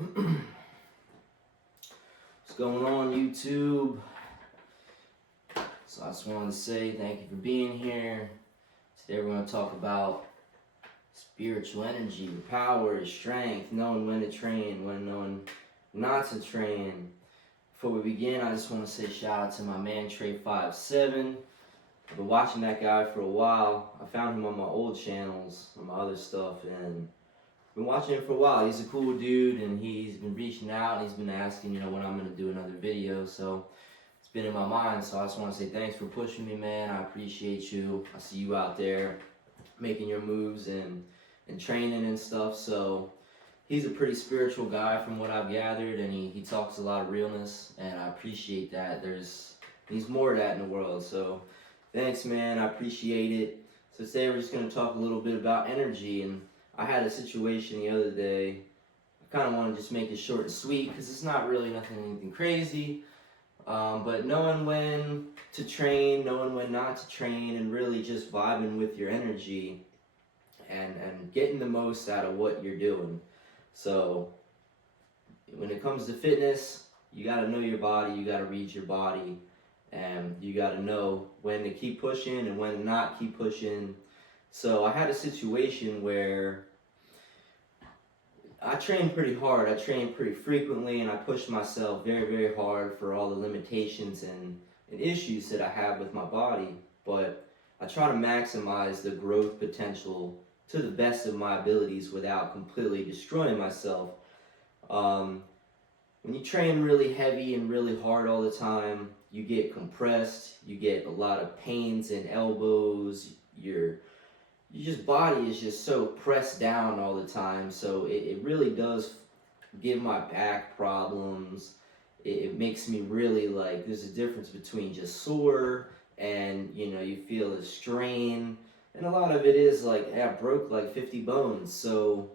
What's going on, YouTube? So I just wanted to say thank you for being here. Today we're going to talk about spiritual energy, your power, your strength, knowing when to train, when knowing not to train. Before we begin, I just want to say shout out to my man Trey57. I've been watching that guy for a while. I found him on my old channels, on my other stuff, and been watching him for a while. He's a cool dude, and he's been reaching out, and he's been asking, when I'm going to do another video, so it's been in my mind. So I just want to say thanks for pushing me, man. I appreciate you. I see you out there making your moves and training and stuff. So he's a pretty spiritual guy from what I've gathered, and he talks a lot of realness, and I appreciate that. Needs more of that in the world, so thanks, man. I appreciate it. So today we're just going to talk a little bit about energy, and I had a situation the other day. I kind of want to just make it short and sweet because it's not really anything crazy. But knowing when to train, knowing when not to train, and really just vibing with your energy and getting the most out of what you're doing. So when it comes to fitness, you got to know your body, you got to read your body, and you got to know when to keep pushing and when to not keep pushing. So I had a situation where I trained pretty hard. I trained pretty frequently, and I pushed myself very, very hard for all the limitations and issues that I have with my body. But I try to maximize the growth potential to the best of my abilities without completely destroying myself. When you train really heavy and really hard all the time, you get compressed, you get a lot of pains in elbows, your body is just so pressed down all the time, so it really does give my back problems. It makes me really, like, there's a difference between just sore and you feel the strain, and a lot of it is like, I broke like 50 bones, so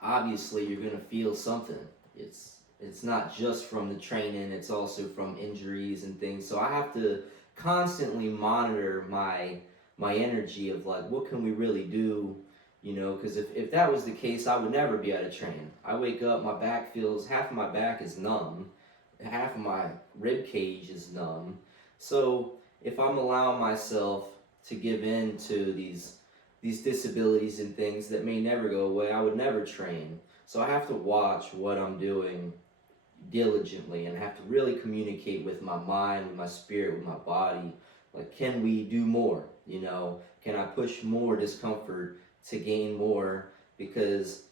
obviously you're gonna feel something. It's not just from the training, it's also from injuries and things, so I have to constantly monitor my energy of, like, what can we really do, because if that was the case, I would never be able to train. I wake up, my back feels, half of my back is numb, half of my rib cage is numb. So if I'm allowing myself to give in to these disabilities and things that may never go away, I would never train. So I have to watch what I'm doing diligently and have to really communicate with my mind, with my spirit, with my body. Like, can we do more? Can I push more discomfort to gain more? Because,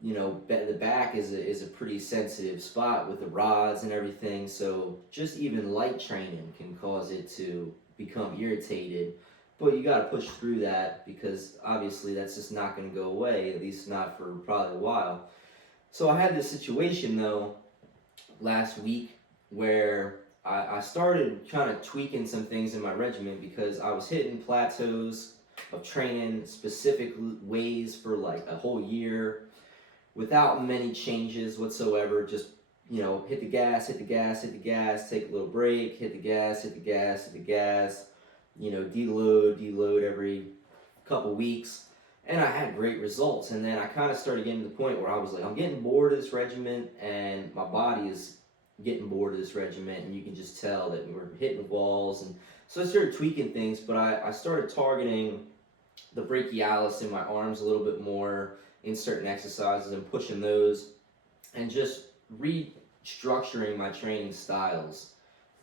the back is a pretty sensitive spot with the rods and everything. So just even light training can cause it to become irritated. But you got to push through that, because obviously that's just not going to go away, at least not for probably a while. So I had this situation, though, last week where I started kind of tweaking some things in my regimen, because I was hitting plateaus of training specific ways for like a whole year without many changes whatsoever. Just, hit the gas, hit the gas, hit the gas, take a little break, hit the gas, hit the gas, hit the gas, deload every couple weeks. And I had great results. And then I kind of started getting to the point where I was like, I'm getting bored of this regimen, and my body is getting bored of this regimen, and you can just tell that we're hitting walls. And so I started tweaking things, but I started targeting the brachialis in my arms a little bit more in certain exercises and pushing those, and just restructuring my training styles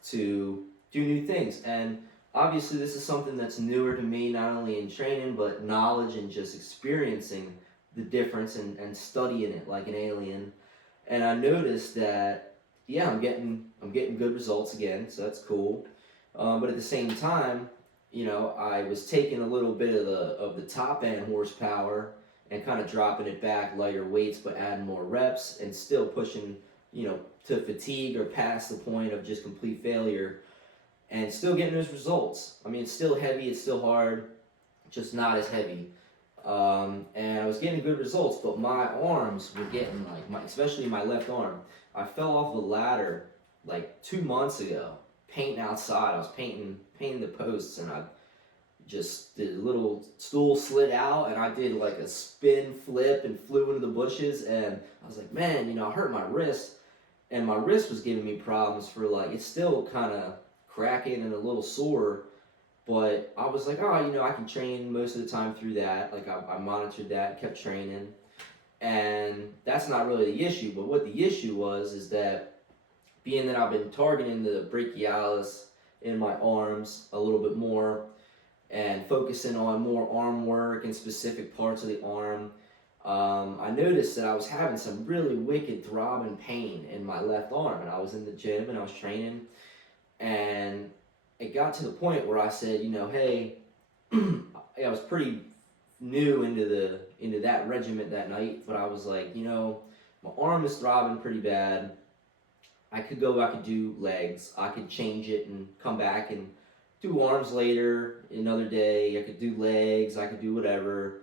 to do new things. And obviously this is something that's newer to me, not only in training, but knowledge and just experiencing the difference and studying it like an alien. And I noticed that, yeah, I'm getting good results again, so that's cool. But at the same time, I was taking a little bit of the top end horsepower and kind of dropping it back, lighter weights, but adding more reps, and still pushing, to fatigue or past the point of just complete failure, and still getting those results. I mean, it's still heavy, it's still hard, just not as heavy. And I was getting good results, but my arms were getting, like, especially my left arm. I fell off the ladder like 2 months ago, painting outside. I was painting the posts, and just the little stool slid out, and I did like a spin flip and flew into the bushes. And I was like, man, I hurt my wrist, and my wrist was giving me problems for like, it's still kind of cracking and a little sore. But I was like, oh, I can train most of the time through that. Like I monitored that, kept training, and that's not really the issue. But what the issue was is that being that I've been targeting the brachialis in my arms a little bit more and focusing on more arm work and specific parts of the arm, I noticed that I was having some really wicked throbbing pain in my left arm. And I was in the gym and I was training, and it got to the point where I said, hey, I was pretty new into that regiment that night, but I was like, my arm is throbbing pretty bad. I could do legs. I could change it and come back and do arms later, another day. I could do legs. I could do whatever.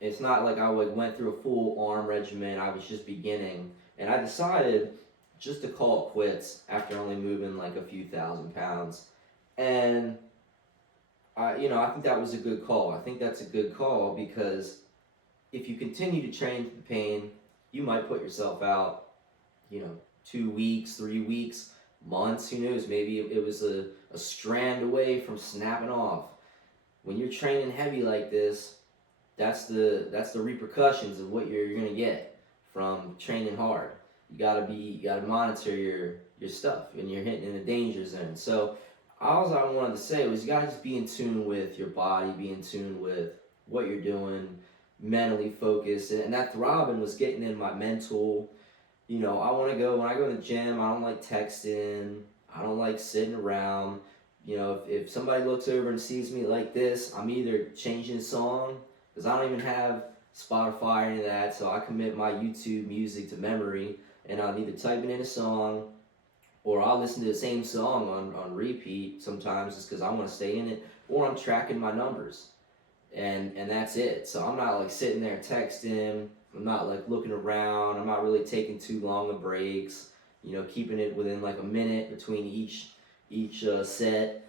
It's not like I went through a full arm regimen. I was just beginning. And I decided just to call it quits after only moving like a few thousand pounds. And I think that was a good call. I think that's a good call because if you continue to train through the pain, you might put yourself out, 2 weeks, 3 weeks, months, who knows, maybe it was a strand away from snapping off. When you're training heavy like this, that's the repercussions of what you're gonna get from training hard. You gotta monitor your stuff when you're hitting in the danger zone. So all I wanted to say was you gotta just be in tune with your body, be in tune with what you're doing, mentally focused, and that throbbing was getting in my mental. When I go to the gym, I don't like texting, I don't like sitting around. If somebody looks over and sees me like this, I'm either changing a song, because I don't even have Spotify or any of that, so I commit my YouTube music to memory, and I'm either typing in a song, or I'll listen to the same song on repeat sometimes just because I want to stay in it, or I'm tracking my numbers, and that's it. So I'm not like sitting there texting, I'm not like looking around, I'm not really taking too long of breaks, keeping it within like a minute between each set,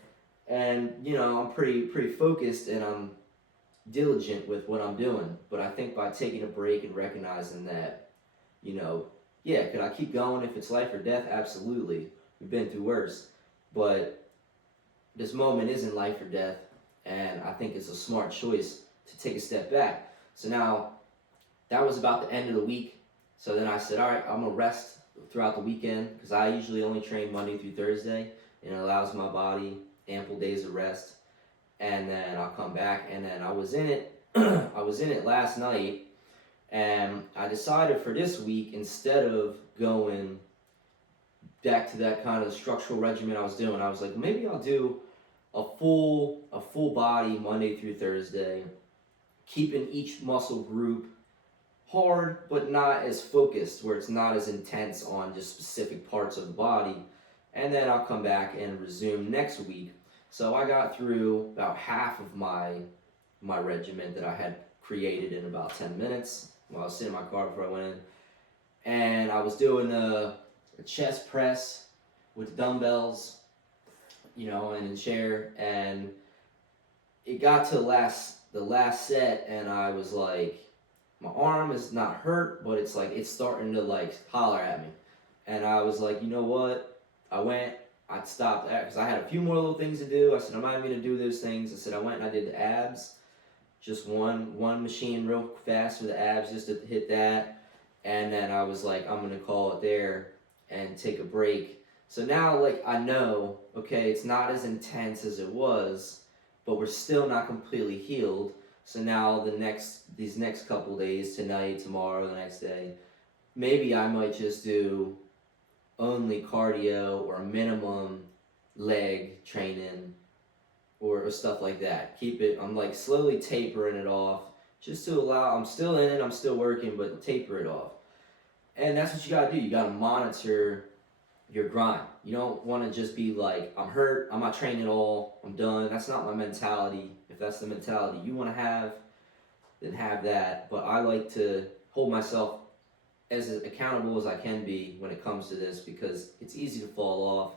and I'm pretty focused and I'm diligent with what I'm doing. But I think by taking a break and recognizing that, yeah, could I keep going if it's life or death? Absolutely. We've been through worse, but this moment isn't life or death, and I think it's a smart choice to take a step back. So now, that was about the end of the week. So then I said, all right, I'm going to rest throughout the weekend because I usually only train Monday through Thursday, and it allows my body ample days of rest. And then I'll come back, and then I was in it. I was in it last night, and I decided for this week, instead of going back to that kind of structural regimen I was doing, I was like, maybe I'll do a full body Monday through Thursday, keeping each muscle group hard, but not as focused, where it's not as intense on just specific parts of the body. And then I'll come back and resume next week. So I got through about half of my regimen that I had created in about 10 minutes while I was sitting in my car before I went in. And I was doing a chest press with dumbbells, and a chair. And it got to the last set, and I was like, my arm is not hurt, but it's like it's starting to like holler at me. And I was like, you know what? I stopped because I had a few more little things to do. I said, I'm not even going to do those things. I said, I went and I did the abs, just one machine real fast for the abs, just to hit that. And then I was like, I'm going to call it there and take a break. So now, like, I know, okay, it's not as intense as it was, but we're still not completely healed. So now these next couple days, tonight, tomorrow, the next day, maybe I might just do only cardio or minimum leg training or stuff like that. I'm like slowly tapering it off just to allow, I'm still in it, I'm still working, but taper it off. And that's what you gotta do. You gotta monitor your grind. You don't wanna just be like, I'm hurt, I'm not training at all, I'm done. That's not my mentality. If that's the mentality you wanna have, then have that. But I like to hold myself as accountable as I can be when it comes to this, because it's easy to fall off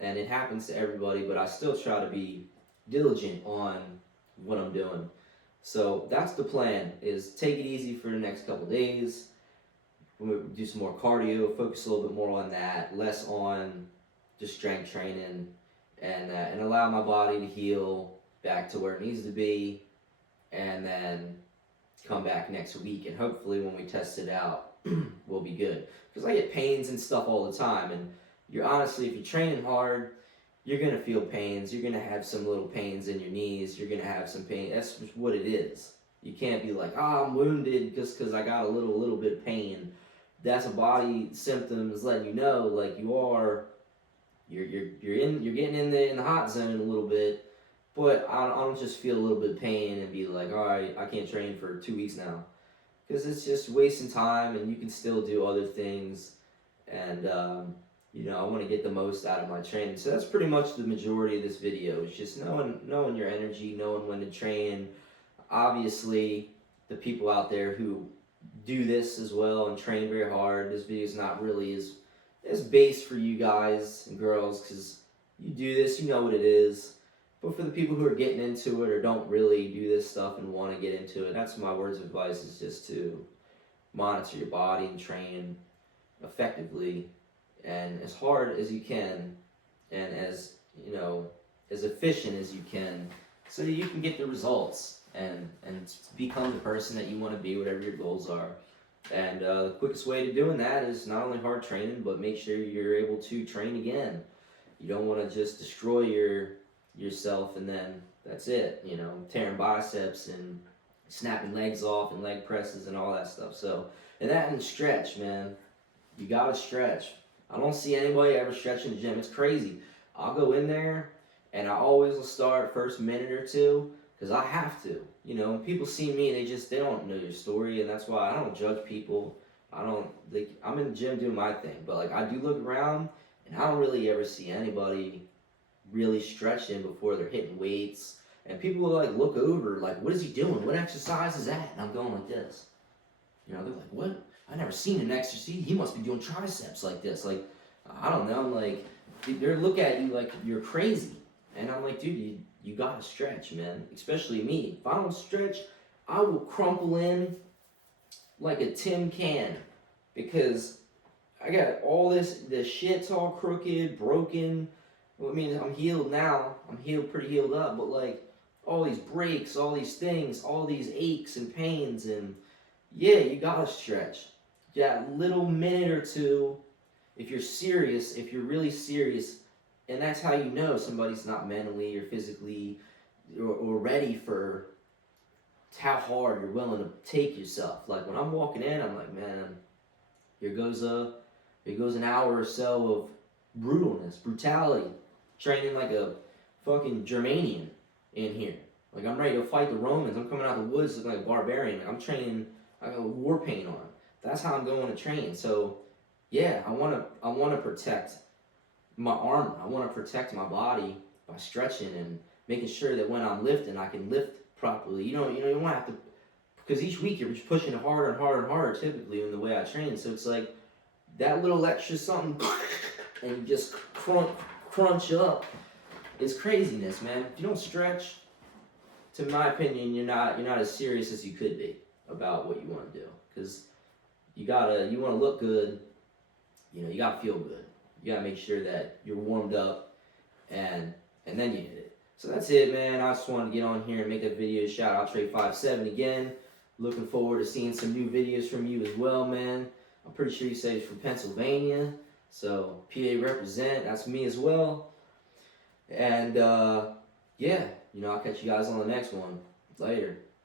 and it happens to everybody, but I still try to be diligent on what I'm doing. So that's the plan, is take it easy for the next couple days. We'll do some more cardio, focus a little bit more on that, less on just strength training, and allow my body to heal back to where it needs to be, and then come back next week, and hopefully when we test it out, we'll be good. Because I get pains and stuff all the time, and you're honestly, if you're training hard, you're gonna feel pains. You're gonna have some little pains in your knees. You're gonna have some pain. That's just what it is. You can't be like, oh, I'm wounded just because I got a little bit of pain. That's a body symptoms letting you know, like you're getting in the hot zone a little bit. But I don't just feel a little bit of pain and be like, all right, I can't train for 2 weeks now, because it's just wasting time, and you can still do other things. And I want to get the most out of my training. So that's pretty much the majority of this video. It's just knowing your energy, knowing when to train. Obviously, the people out there who do this as well and train very hard, this video is not really as based for you guys and girls, because you do this, you know what it is. But for the people who are getting into it or don't really do this stuff and want to get into it, that's my words of advice, is just to monitor your body and train effectively and as hard as you can, and as efficient as you can, so that you can get the results and become the person that you want to be, whatever your goals are. And the quickest way to doing that is not only hard training, but make sure you're able to train again. You don't want to just destroy yourself and then that's it, tearing biceps and snapping legs off and leg presses and all that stuff. So, and stretch, man. You gotta stretch. I don't see anybody ever stretching the gym. It's crazy. I'll go in there and I always will start first minute or two, because I have to. When people see me, they don't know your story, and that's why I don't judge people. I'm in the gym doing my thing, but I do look around and I don't really ever see anybody really stretching before they're hitting weights. And people will look over, what is he doing? What exercise is that? And I'm going like this. They're like, what? I never seen an exercise. He must be doing triceps like this. I don't know. I'm like, they look at you like you're crazy. And I'm like, dude, you gotta stretch, man. Especially me. If I don't stretch, I will crumple in like a tin can, because I got all the shit's all crooked, broken. Well, I mean, I'm healed now. I'm pretty healed up, but all these breaks, all these things, all these aches and pains, and yeah, you gotta stretch. That little minute or two, if you're serious, if you're really serious, and that's how you know somebody's not mentally or physically or ready for how hard you're willing to take yourself. When I'm walking in, I'm like, man, here goes an hour or so of brutality, training like a fucking Germanian in here. I'm ready to fight the Romans. I'm coming out of the woods looking like a barbarian. I'm training. I got war paint on. That's how I'm going to train. So, yeah, I want to protect my armor. I want to protect my body by stretching and making sure that when I'm lifting, I can lift properly. You don't have to, because each week you're just pushing it harder and harder and harder. Typically, in the way I train, so it's like that little extra something, and you just crunch up. It's craziness, man. If you don't stretch, to my opinion, you're not as serious as you could be about what you want to do, because you want to look good, you gotta feel good. You gotta make sure that you're warmed up, and then you hit it. So that's it, man. I just wanted to get on here and make a video. Shout out Trey57 again. Looking forward to seeing some new videos from you as well, man. I'm pretty sure you say it's from Pennsylvania, so PA represent. That's me as well. And yeah, I'll catch you guys on the next one. Later.